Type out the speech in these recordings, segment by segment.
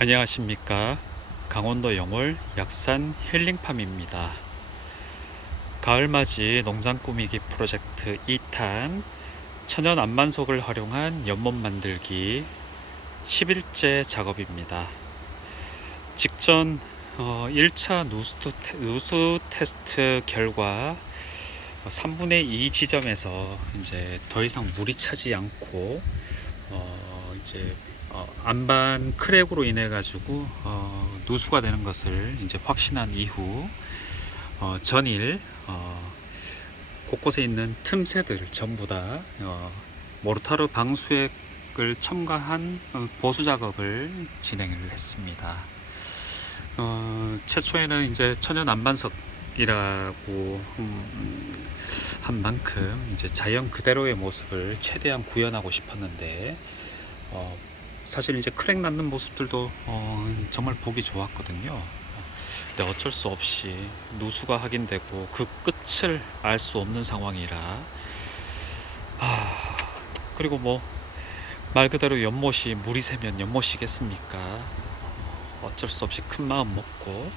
안녕하십니까. 강원도 영월 약산 힐링팜입니다. 가을맞이 농장 꾸미기 프로젝트 2탄 천연 안만석을 활용한 연못 만들기 10일째 작업입니다. 직전 1차 누수 테스트 결과 3분의 2 지점에서 이제 더 이상 물이 차지 않고 이제 안반 크랙으로 인해 가지고 누수가 되는 것을 이제 확신한 이후 전일 곳곳에 있는 틈새들 전부 다 모르타르 방수액을 첨가한 보수 작업을 진행을 했습니다. 최초에는 이제 천연 안반석이라고 한 만큼 이제 자연 그대로의 모습을 최대한 구현하고 싶었는데 사실 이제 크랙 났는 모습들도 정말 보기 좋았거든요. 근데 어쩔 수 없이 누수가 확인되고 그 끝을 알 수 없는 상황이라 그리고 뭐 말 그대로 연못이 물이 새면 연못이겠습니까? 어쩔 수 없이 큰 마음 먹고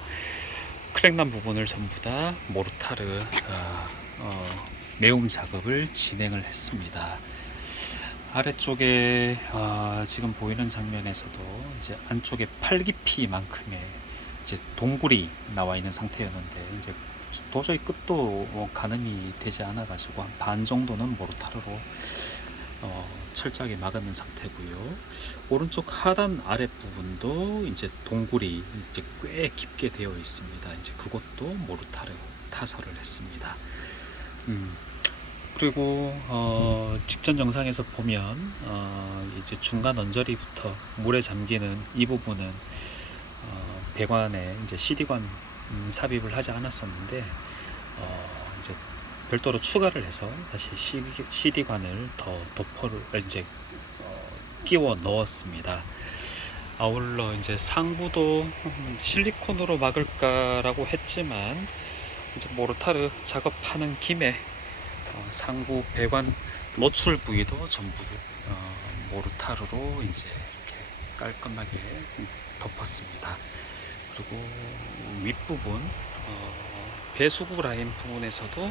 크랙 난 부분을 전부 다 모르타르 매움 작업을 진행을 했습니다. 아래쪽에 지금 보이는 장면에서도 이제 안쪽에 팔 깊이만큼의 이제 동굴이 나와 있는 상태였는데 이제 도저히 끝도 가늠이 되지 않아 가지고 한 반 정도는 모르타르로 철저하게 막아놓은 상태고요. 오른쪽 하단 아랫 부분도 이제 동굴이 이제 꽤 깊게 되어 있습니다. 이제 그것도 모르타르 타설을 했습니다. 그리고 직전 영상에서 보면 이제 중간 언저리부터 물에 잠기는 이 부분은 배관에 이제 CD관 삽입을 하지 않았었는데 이제 별도로 추가를 해서 다시 CD관을 더 도포를 이제 끼워 넣었습니다. 아울러 이제 상부도 실리콘으로 막을까라고 했지만 이제 모르타르 작업하는 김에 상부 배관 노출 부위도 전부 모르타르로 이제 이렇게 깔끔하게 덮었습니다. 그리고 윗부분 배수구 라인 부분에서도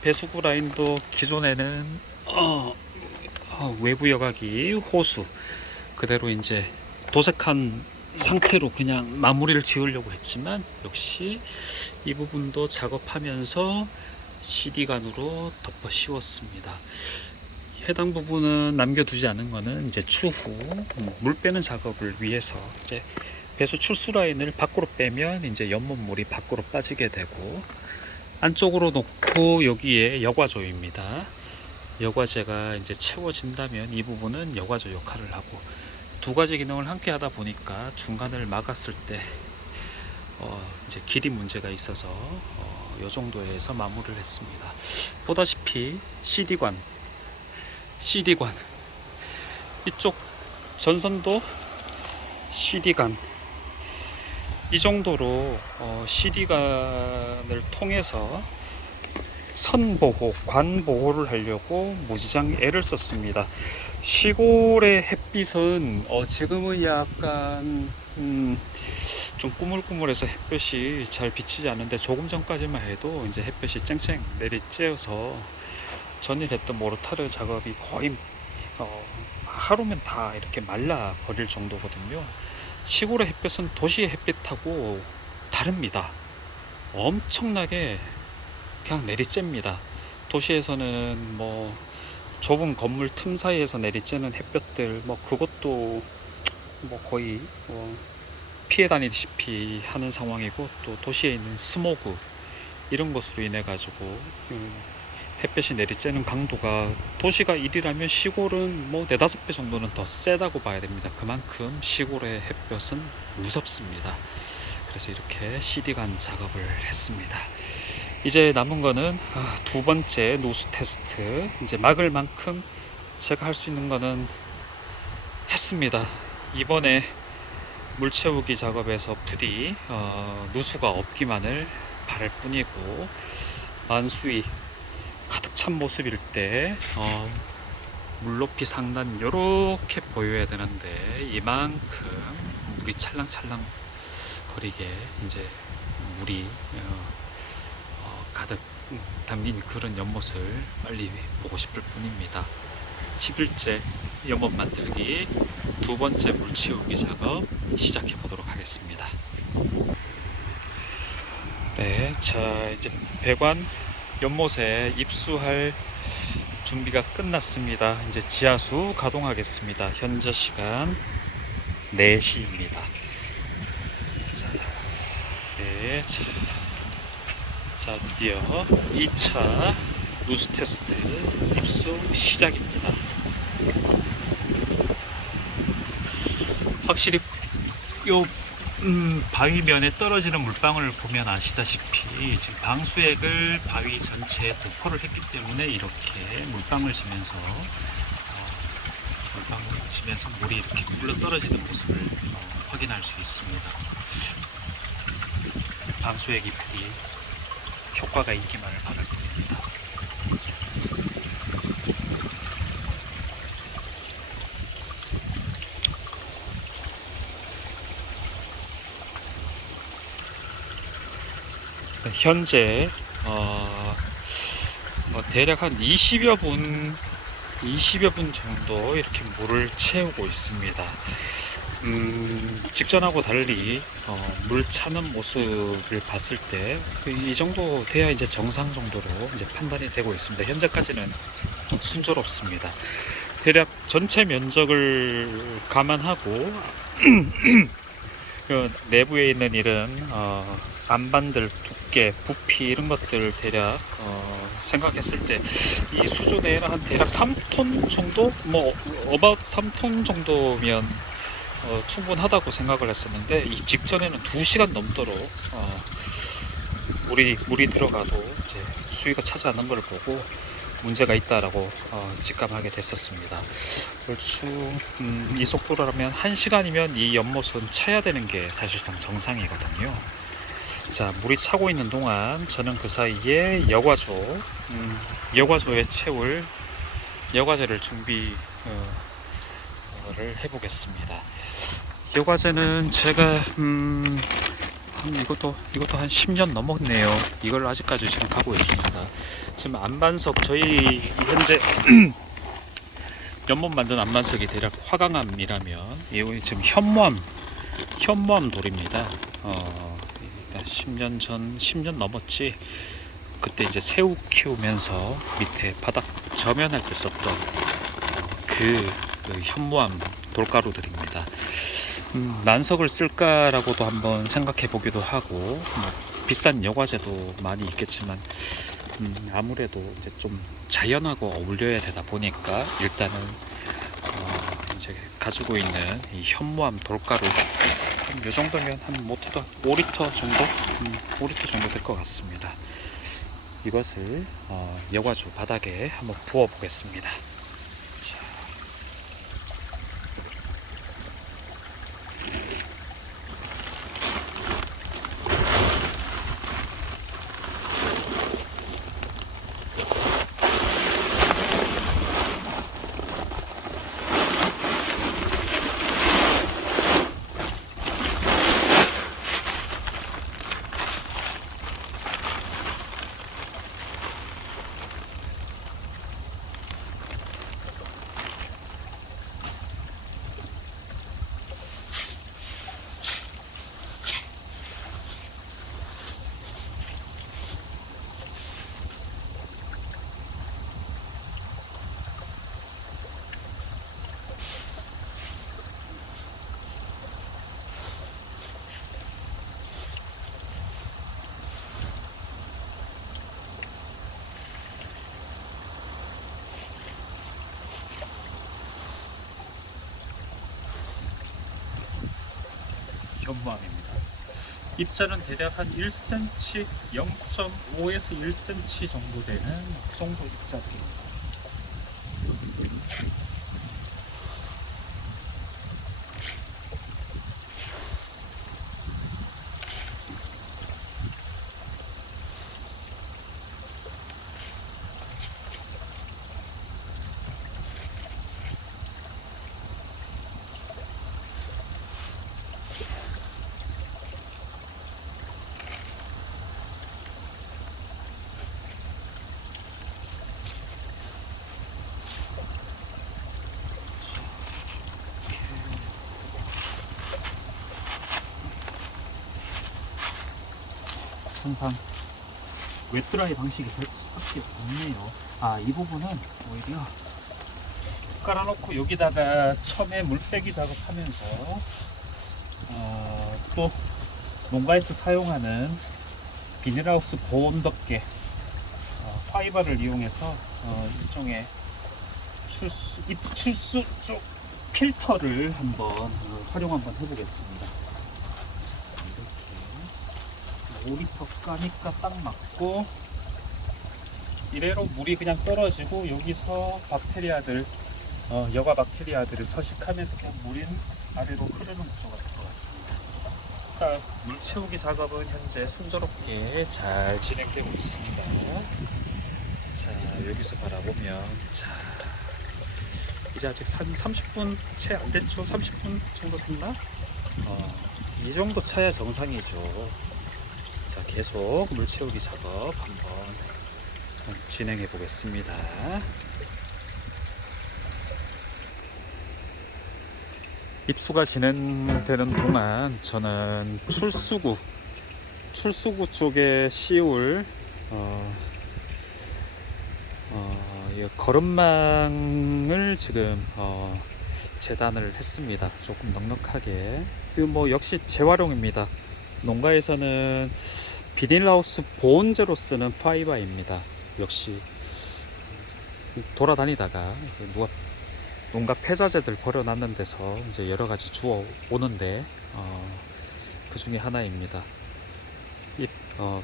배수구 라인도 기존에는 외부 여과기 호수 그대로 이제 도색한 상태로 그냥 마무리를 지으려고 했지만 역시 이 부분도 작업하면서 CD관으로 덮어 씌웠습니다. 해당 부분은 남겨두지 않은 거는 이제 추후 물 빼는 작업을 위해서 이제 배수 출수 라인을 밖으로 빼면 이제 연못물이 밖으로 빠지게 되고 안쪽으로 놓고 여기에 여과조입니다. 여과제가 이제 채워진다면 이 부분은 여과조 역할을 하고 두 가지 기능을 함께 하다 보니까 중간을 막았을 때 이제 길이 문제가 있어서 이 정도에서 마무리를 했습니다. 보다시피 CD관 이쪽 전선도 CD관 이 정도로 CD관을 통해서 선보호, 관보호를 하려고 무지장 애를 썼습니다. 시골의 햇빛은 지금은 약간 좀 꾸물꾸물해서 햇볕이 잘 비치지 않는데 조금 전까지만 해도 이제 햇볕이 쨍쨍 내리쬐어서 전일 했던 모르타르 작업이 거의 하루면 다 이렇게 말라 버릴 정도거든요. 시골의 햇볕은 도시의 햇빛하고 다릅니다. 엄청나게 그냥 내리쬐입니다. 도시에서는 뭐 좁은 건물 틈 사이에서 내리쬐는 햇볕들 뭐 그것도 뭐 거의 피해 다니듯이 하는 상황이고 또 도시에 있는 스모그 이런 것으로 인해 가지고 햇볕이 내리쬐는 강도가 도시가 1이라면 시골은 뭐 4-5배 정도는 더 세다고 봐야 됩니다. 그만큼 시골의 햇볕은 무섭습니다. 그래서 이렇게 CD관 작업을 했습니다. 이제 남은 거는 두 번째 노수 테스트 이제 막을 만큼 제가 할 수 있는 거는 했습니다. 이번에 물 채우기 작업에서 부디 누수가 없기만을 바랄 뿐이고 만수위 가득 찬 모습일 때 물높이 상단 요렇게 보여야 되는데 이만큼 물이 찰랑찰랑 거리게 이제 물이 가득 담긴 그런 연못을 빨리 보고 싶을 뿐입니다. 10일째 연못 만들기 두 번째 물 채우기 작업 시작해 보도록 하겠습니다. 네, 자 이제 배관 연못에 입수할 준비가 끝났습니다. 이제 지하수 가동하겠습니다. 현재 시간 4시입니다. 네, 자 드디어 2차 누수 테스트 입수 시작입니다. 확실히 요 바위면에 떨어지는 물방울을 보면 아시다시피 지금 방수액을 바위 전체에 도포를 했기 때문에 이렇게 물방울 지면서 물이 이렇게 굴러 떨어지는 모습을 확인할 수 있습니다. 방수액이 풀이 효과가 있기만을 바랄 뿐입니다. 현재 대략 한 20여 분 정도 이렇게 물을 채우고 있습니다. 직전하고 달리 물 차는 모습을 봤을 때 이 정도 돼야 이제 정상 정도로 이제 판단이 되고 있습니다. 현재까지는 순조롭습니다. 대략 전체 면적을 감안하고 그 내부에 있는 이런 안반들 두께, 부피 이런 것들 대략 생각했을 때 이 수준에는 한 대략 3톤 정도, 뭐 어바웃 3톤 정도면 충분하다고 생각을 했었는데 이 직전에는 2시간 넘도록 물이 들어가도 이제 수위가 차지 않는 걸 보고 문제가 있다라고 직감하게 됐었습니다. 얼추 이 속도라면 1시간이면 이 연못은 차야 되는 게 사실상 정상이거든요. 자, 물이 차고 있는 동안 저는 그 사이에 여과조에 채울 여과제를 준비를 해보겠습니다. 여과제는 제가 이것도 한 10년 넘었네요. 이걸 아직까지 지금 가고 있습니다. 지금 안반석 저희 현재 연못 만든 안반석이 대략 화강암이라면 이 지금 현무암 돌입니다. 10년 넘었지. 그때 이제 새우 키우면서 밑에 바닥 저면할 때 썼던 그 현무암 돌가루들입니다. 난석을 쓸까라고도 한번 생각해 보기도 하고, 뭐 비싼 여과제도 많이 있겠지만 아무래도 이제 좀 자연하고 어울려야 되다 보니까 일단은 이제 가지고 있는 이 현무암 돌가루 이 정도면 한 모터도 5리터 정도 5리터 정도 될 것 같습니다. 이것을 여과주 바닥에 한번 부어 보겠습니다. 현무암입니다. 입자는 대략 한 1cm, 0.5에서 1cm 정도 되는 그 정도 입자들입니다. 항상 웹드라이 방식이 될 수밖에 없네요. 이 부분은 오히려 깔아놓고 여기다가 처음에 물빼기 작업하면서 또 농가에서 사용하는 비닐하우스 보온 덮개 파이버를 이용해서 일종의 출수 쪽 필터를 한번 활용 한번 해보겠습니다. 이렇게 5리터 까니까 딱 맞고, 이래로 물이 그냥 떨어지고 여기서 박테리아들 여가 박테리아들을 서식하면서 그냥 물이 아래로 흐르는 구조가 될 것 같습니다. 자, 물 채우기 작업은 현재 순조롭게 잘 진행되고 있습니다. 자, 여기서 바라보면, 자, 이제 아직 한 30분 채 안 됐죠? 30분 정도 됐나? 이 정도 차야 정상이죠. 자, 계속 물 채우기 작업 한번 진행해 보겠습니다. 입수가 진행되는 동안 저는 출수구 쪽에 씌울 거름망을 지금 재단을 했습니다. 조금 넉넉하게. 이거 뭐 역시 재활용입니다. 농가에서는 비닐하우스 보온재로 쓰는 파이버입니다. 역시 돌아다니다가 누가 농가 폐자재들 버려놨는 데서 이제 여러 가지 주워 오는데 그 중에 하나입니다. 이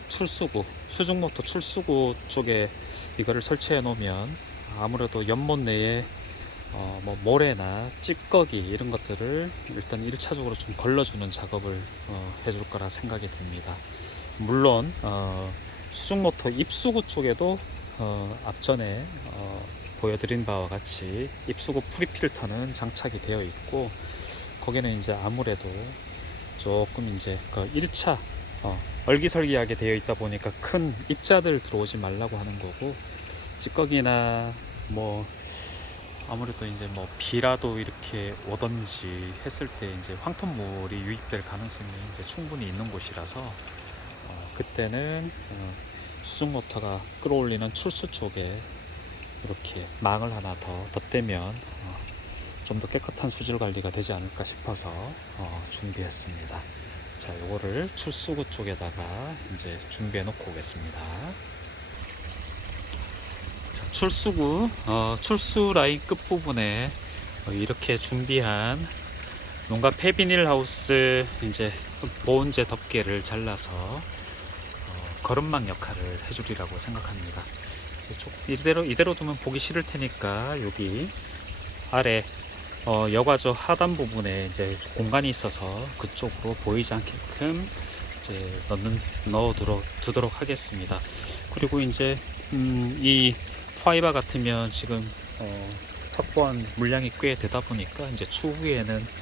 출수구, 수중모터 출수구 쪽에 이거를 설치해 놓으면 아무래도 연못 내에 뭐 모래나 찌꺼기 이런 것들을 일단 1차적으로 좀 걸러주는 작업을 해줄 거라 생각이 듭니다. 물론 수중모터 입수구 쪽에도 앞전에 보여드린 바와 같이 입수구 프리필터는 장착이 되어 있고, 거기는 이제 아무래도 조금 이제 그 1차 얼기설기하게 되어 있다 보니까 큰 입자들 들어오지 말라고 하는 거고, 찌꺼기나 뭐 아무래도 이제 뭐 비라도 이렇게 오던지 했을 때 이제 황토물이 유입될 가능성이 이제 충분히 있는 곳이라서 그때는 수중 모터가 끌어올리는 출수 쪽에 이렇게 망을 하나 더 덧대면 좀 더 깨끗한 수질 관리가 되지 않을까 싶어서 준비했습니다. 자, 요거를 출수구 쪽에다가 이제 준비해 놓고 오겠습니다. 자, 출수구 출수 라인 끝부분에 이렇게 준비한 농가 폐비닐 하우스 이제 보온재 덮개를 잘라서 거름망 역할을 해주리라고 생각합니다. 이대로 두면 보기 싫을 테니까 여기 아래 여과조 하단 부분에 이제 공간이 있어서 그쪽으로 보이지 않게끔 이제 넣어두도록 하겠습니다. 그리고 이제 이 파이버 같으면 지금 확보한 물량이 꽤 되다 보니까 이제 추후에는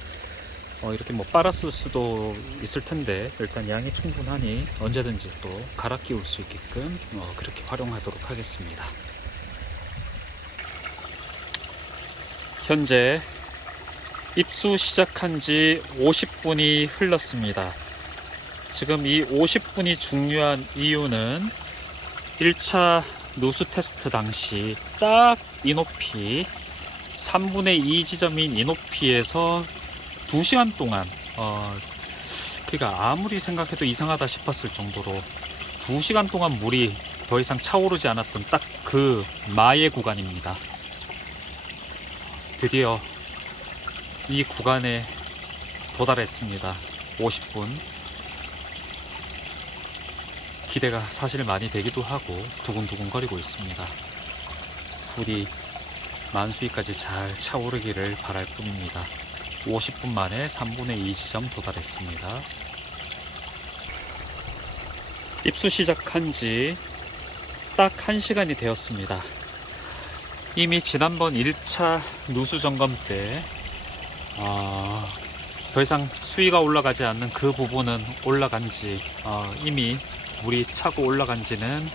이렇게 뭐 빨았을 수도 있을 텐데, 일단 양이 충분하니 언제든지 또 갈아 끼울 수 있게끔 그렇게 활용하도록 하겠습니다. 현재 입수 시작한 지 50분이 흘렀습니다. 지금 이 50분이 중요한 이유는 1차 누수 테스트 당시 딱 이 높이 3분의 2 지점인 이 높이에서 2시간 동안 그러니까 아무리 생각해도 이상하다 싶었을 정도로 2시간 동안 물이 더 이상 차오르지 않았던 딱 그 마의 구간입니다. 드디어 이 구간에 도달했습니다. 50분. 기대가 사실 많이 되기도 하고 두근두근 거리고 있습니다. 불이 만수위까지 잘 차오르기를 바랄 뿐입니다. 50분 만에 3분의 2 지점 도달했습니다. 입수 시작한 지 딱 1시간이 되었습니다. 이미 지난번 1차 누수 점검 때 더 이상 수위가 올라가지 않는 그 부분은 올라간 지 이미 물이 차고 올라간 지는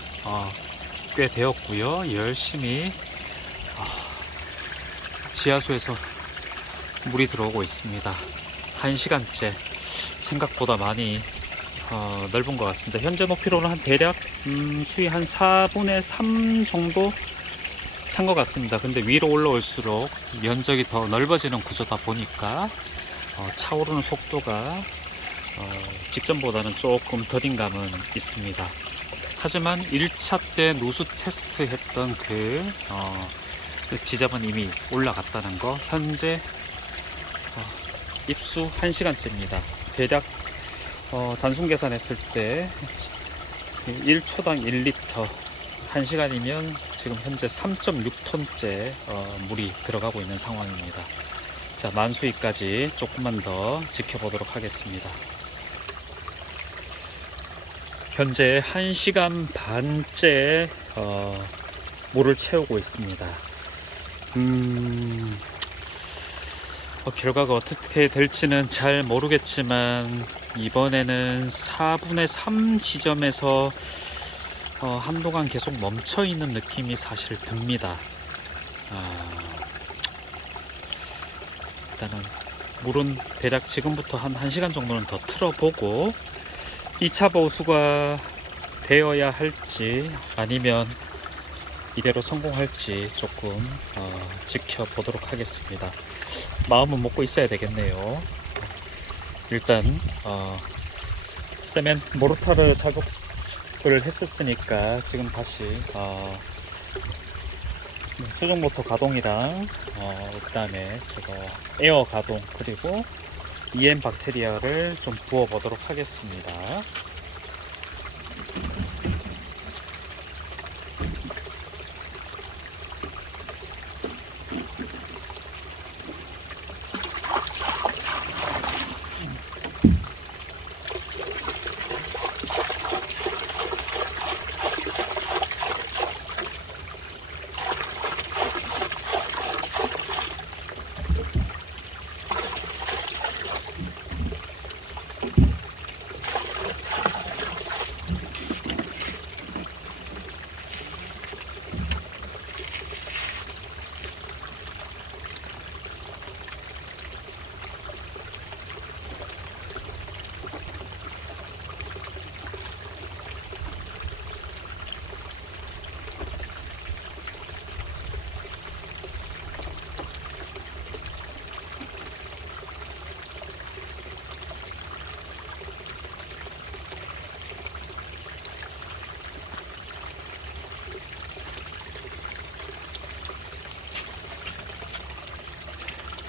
꽤 되었고요. 열심히 지하수에서 물이 들어오고 있습니다. 1시간째 생각보다 많이 넓은 것 같습니다. 현재 높이로는 한 대략 수위 한 4분의 3 정도 찬 것 같습니다. 근데 위로 올라올수록 면적이 더 넓어지는 구조다 보니까 차오르는 속도가 직전보다는 조금 더딘 감은 있습니다. 하지만 1차 때 누수 테스트 했던 그 지점은 이미 올라갔다는 거. 현재 입수 1시간째입니다. 대략 단순 계산했을 때 1초당 1리터 1시간이면 지금 현재 3.6톤째 물이 들어가고 있는 상황입니다. 자, 만수위까지 조금만 더 지켜보도록 하겠습니다. 현재 1시간 반째 물을 채우고 있습니다. 결과가 어떻게 될지는 잘 모르겠지만 이번에는 4분의 3 지점에서 한동안 계속 멈춰 있는 느낌이 사실 듭니다. 일단은 물은 대략 지금부터 한 1시간 정도는 더 틀어보고 2차 보수가 되어야 할지 아니면 이대로 성공할지 조금 지켜보도록 하겠습니다. 마음은 먹고 있어야 되겠네요. 일단 세멘 모르타르 작업을 했었으니까 지금 다시 수중 모터 가동이랑 그 다음에 저거 에어 가동 그리고 EM 박테리아를 좀 부어 보도록 하겠습니다.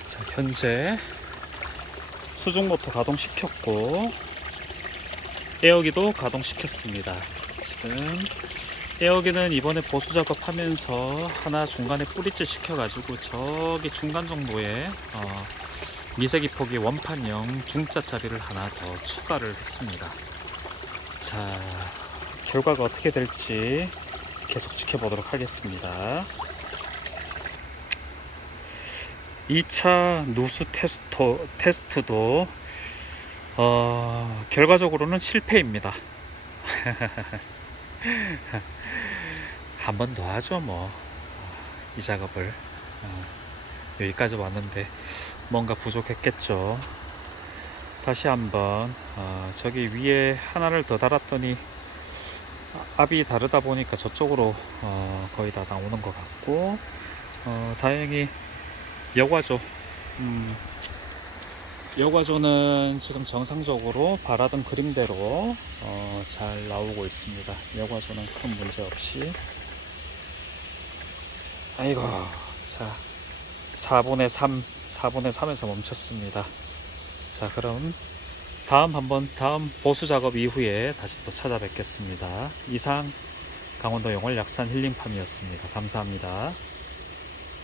자, 현재 수중 모터 가동시켰고 에어기도 가동시켰습니다. 지금 에어기는 이번에 보수 작업하면서 하나 중간에 뿌리째 시켜가지고 저기 중간 정도에 미세기 폭이 원판형 중짜짜리를 하나 더 추가를 했습니다. 자, 결과가 어떻게 될지 계속 지켜보도록 하겠습니다. 2차 누수 테스트도 결과적으로는 실패입니다. 한 번 더 하죠 뭐. 이 작업을 여기까지 왔는데 뭔가 부족했겠죠. 다시 한번 저기 위에 하나를 더 달았더니 압이 다르다 보니까 저쪽으로 거의 다 나오는 것 같고 다행히 여과조 여과조는 지금 정상적으로 바라던 그림대로 잘 나오고 있습니다. 여과조는 큰 문제 없이. 아이고, 자 4분의 3에서 멈췄습니다. 자, 그럼 다음 보수 작업 이후에 다시 또 찾아뵙겠습니다. 이상 강원도 영월 약산 힐링팜이었습니다. 감사합니다.